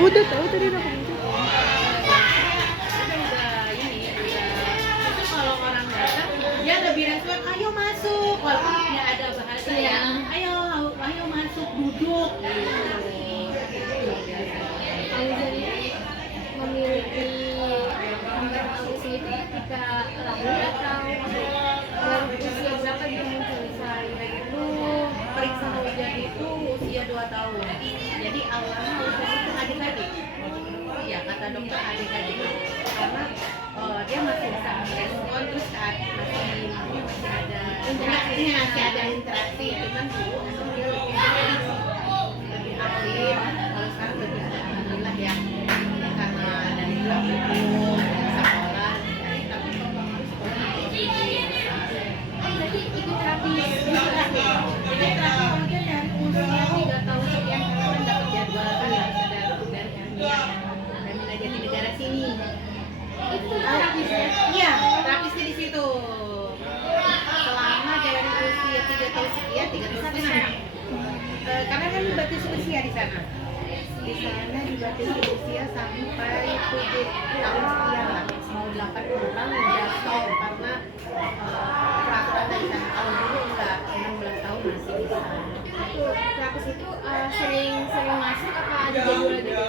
Udah tahu tadi udah kepencet. Itu kalau orang datang dia lebih respon, ayo masuk, walaupun dia ada bahasa ya, ayo masuk, duduk. Auzan ini memiliki gambar usia itu ketika lahir atau baru usia berapa dia muncul? Saya itu periksa Fauzan itu usia 2 tahun. Jadi awalnya Fauzan itu adik-adik. Ya kata dokter adik-adik. Karena dia masih bisa merespon, terus masih ada interaksi. Cuman dulu emang dia lebih aktif. Kalau sekarang lebih alhamdulillah ya. Karena dari pelaku sekolah, tapi kalau sekolah Berarti ikut terapi. jadi terapi mungkin dari usia 3 tahun sekian kan dapat jadwal kan dari Kamila Jatinegara sini. Itu terapisnya. Iya, terapisnya di situ. Selama dari usia 3 tahun sekian, 3 tahun setengah. Karena kan dibatasi usia di sana. Di sana dibatasi usia sampai 7 tahun sekian lah. Mau 8 tahun udah stop karena peraturan dari sana. Kalau dulu enggak, 16 tahun masih bisa. Itu terapis itu sering masuk apa ada jadwal gitu?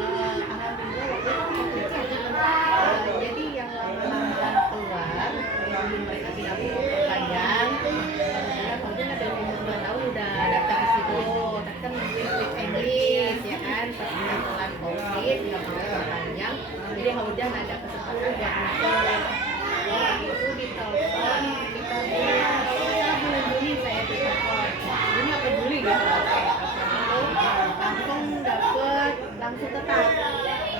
Alhamdulillah waktu itu kan jadi yang lama-lama keluar mereka tidak mau perpanjang. Kemudian Fauzan ada umur 2 tahun udah daftar di situ, tapi kan mungkin with English ya kan, pas kebetulan COVID nggak mau perpanjang, jadi Fauzan ada kesempatan buat masuk. Itu ditelepon, kita bilang saya bulan Juni saya ditelepon, ini apa Juli gitu. Langsung dapet, langsung tetap.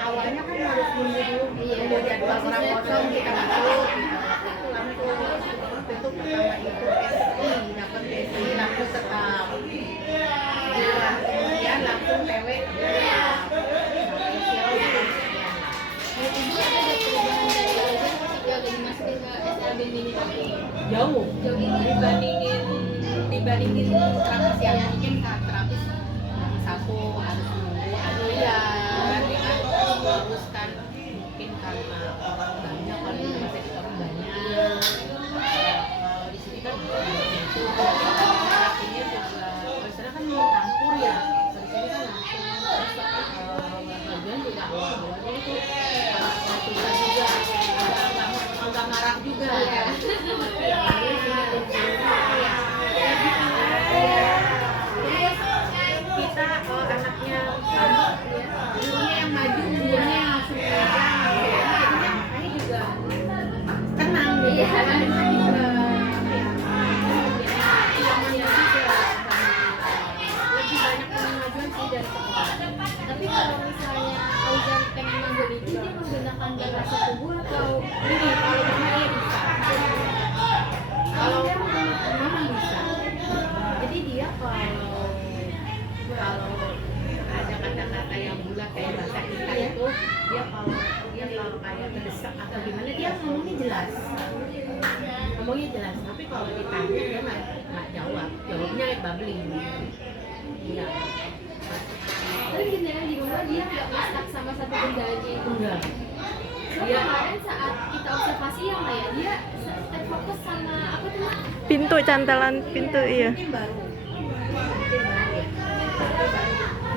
Awalnya kan harus nunggu dulu, nunggu jadwal orang kosong kita masuk. Itu langsung itu pertama itu SI, dapat SI langsung tetap. Kemudian langsung TW. Ibu ada perubahan dari Auzan ketika dimasukin ke SLB Mini Terapi? Jauh dibandingin terapis yang mungkin terapis satu harus nunggu ada ya harus kan mungkin karena orang banyak kalau di rumah sakit orang banyak di sini kan itu terapinya juga kalau di sana kan campur ya di sini kan langsung bagian juga awalnya itu susah juga agak marah juga ya. Kita anaknya gurunya yang maju, gurunya yang langsung pegang, jadinya makanya juga tenang gitu kan, juga lebih banyak kemajuan sih dari sekolah. Tapi kalau misalnya Auzan pengen ngambil itu, dia menggunakan bahasa tubuh atau Ini kalau mamanya bisa, kalau mama bisa. Jadi dia kalau ada kata-kata yang bulat kayak bahasa kita itu, dia kalau kayak terdesak atau gimana dia ngomongnya jelas. Tapi kalau ditanya dia nggak jawabnya babbling. Iya. tapi beneran di rumah dia nggak stuck sama satu benda aja itu? Enggak. So, kemarin saat kita observasi yang kayak dia terfokus sama apa tuh? Pintu, cantelan pintu, iya. Mungkin baru ya.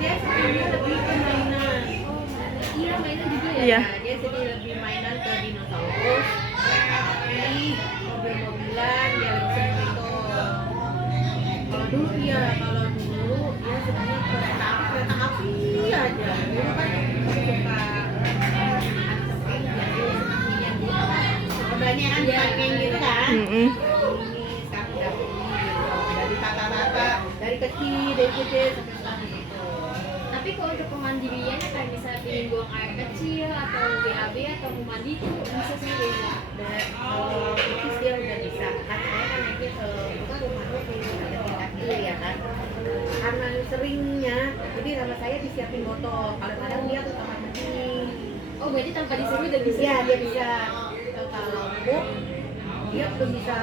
Dia sebenarnya lebih ke mainan. Iya mainan juga ya? Iya. Dia jadi lebih mainan ke dinosaurus, api, mobil-mobilan, dia lebih senang itu. Kalau dulu dia sebenarnya kereta api aja. Dulu kan suka kebanyakan pakai gitu kan. Mm-mm. Sekarang udah dari tata-tata dari kecil sampai sekarang gitu. Tapi kalau untuk kemandiriannya kayak misalnya pengen buang air kecil atau BAB atau mau mandi itu bisa sendiri ya? Dan kalau pipis dia udah bisa kan, saya kan lagi bukan rumahnya ada tingkat dulu ya kan, karena seringnya jadi sama saya disiapin botol kalau kadang dia ke kamar mandi. Oh berarti tanpa disuruh udah bisa? Iya dia bisa. Kalau pup dia belum bisa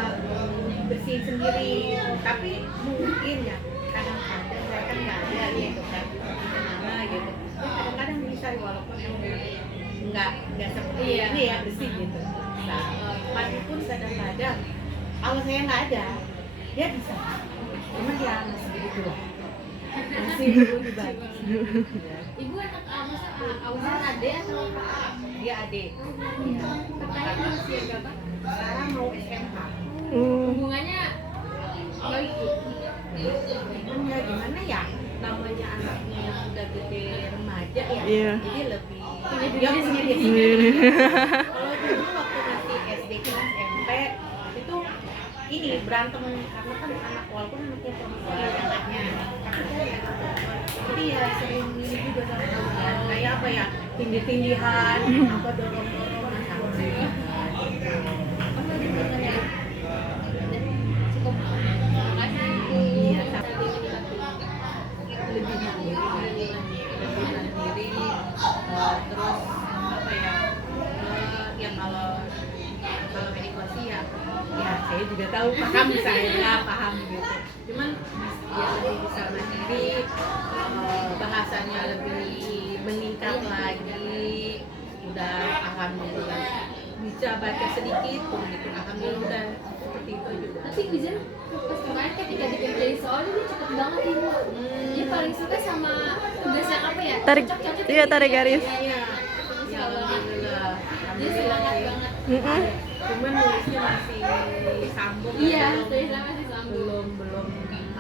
bersihin sendiri, tapi mungkin ya kadang-kadang saya kan nggak ada gitu kan, mama gitu, kadang-kadang bisa nggak seperti Iya. ini ya bersih gitu. Nah, mandi pun kadang-kadang kalau saya nggak ada, dia bisa. Cuma dia masih begitu lah. Masih perlu dibantu. Ibu anak Ausan adik atau kakak? Dia adik. Iya. Kakaknya di usia berapa? Sekarang mau SMK. Hubungannya baik. Ya gimana ya? Namanya anaknya yang udah gede remaja ya. Iya. Jadi lebih Punya diri dia punya sendiri. diri sendiri. Kalau dulu waktu masih SD kelas SMP itu ini berantem karena kan anak walaupun anaknya perempuan anaknya tapi kan ya anak perempuan. Jadi ya sering ini juga sama teman kayak apa ya tindih-tindihan apa dorong-dorongan sama Apa gitu kan ya? Cukup makasih. Iya, Tapi lebih mandiri terus apa ya yang kalau medikasi ya saya juga tahu paham saya paham gitu cuman dia lebih bisa mandiri bahasanya lebih meningkat lagi udah alhamdulillah bisa baca sedikit pun gitu alhamdulillah udah seperti itu juga. tapi Guzen pas kemarin ketika dikerjain soal dia cepet banget ibu. Dia paling suka sama tugas yang apa ya? Tarik, Cocok-cocok iya, gitu tarik ya. garis. Iya, Suka ya banget. alhamdulillah. Dia semangat banget. Cuman nulisnya masih sambung. Iya, belum- tulisannya masih sambung. belum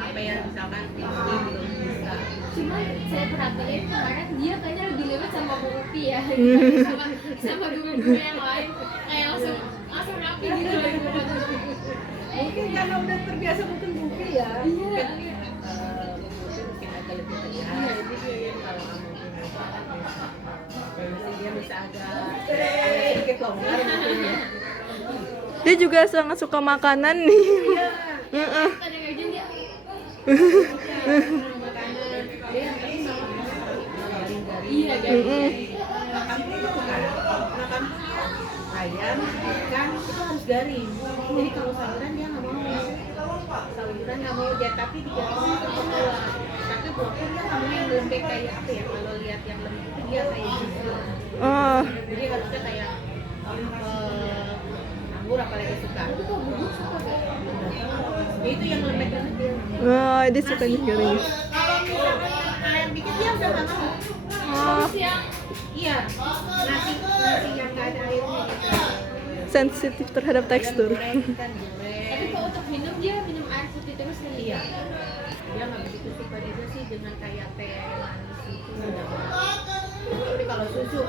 apa ya misalkan ini belum bisa. Cuman saya perhatiin kemarin dia kayaknya lebih lewat sama Bu Upi ya, sama guru-guru yang lain kayak langsung rapi gitu loh ibu. Mungkin karena udah terbiasa mungkin buku ya. Iya. Mungkin agak lebih terbiasa. Kalau kamu masih dia bisa agak sedikit longgar mungkin ya. Dia juga sangat suka makanan nih. Iya. Ada ngajian dia. Makanan dia yang penting sama garing-garing. Iya kan. Makan pun itu kan. Makan pun ya ayam, ikan itu harus garing. Jadi kalau sayuran dia nggak mau. Sayuran nggak mau dia tapi digaringin ke buah. Tapi buah pun dia nggak mau yang lembek kayak apa ya? Kalau lihat yang lembek itu dia kayak gitu. Oh, Jadi harusnya kayak anggur apalagi suka. Itu kok bubuk suka gak? Itu yang lembek banget dia. oh, dia suka garing. Kalau misalkan ayam dikit dia udah nggak mau. Oh, Siang Iya, nasi yang nggak ada airnya gitu. sensitif terhadap tekstur. Goreng, ikan tapi goreng. kok untuk minum dia minum air putih terus kan Iya, dia nggak begitu suka juga sih dengan kayak teh manis itu. Tapi kalau susu,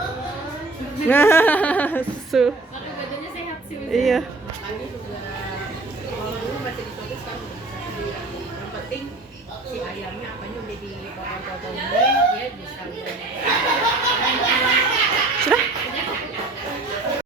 Susu. maka badannya sehat sih. Iya. makanya juga kalau dulu masih ditulis kan udah bisa sendiri. Yang penting si ayamnya apanya udah dipotong-potong dulu,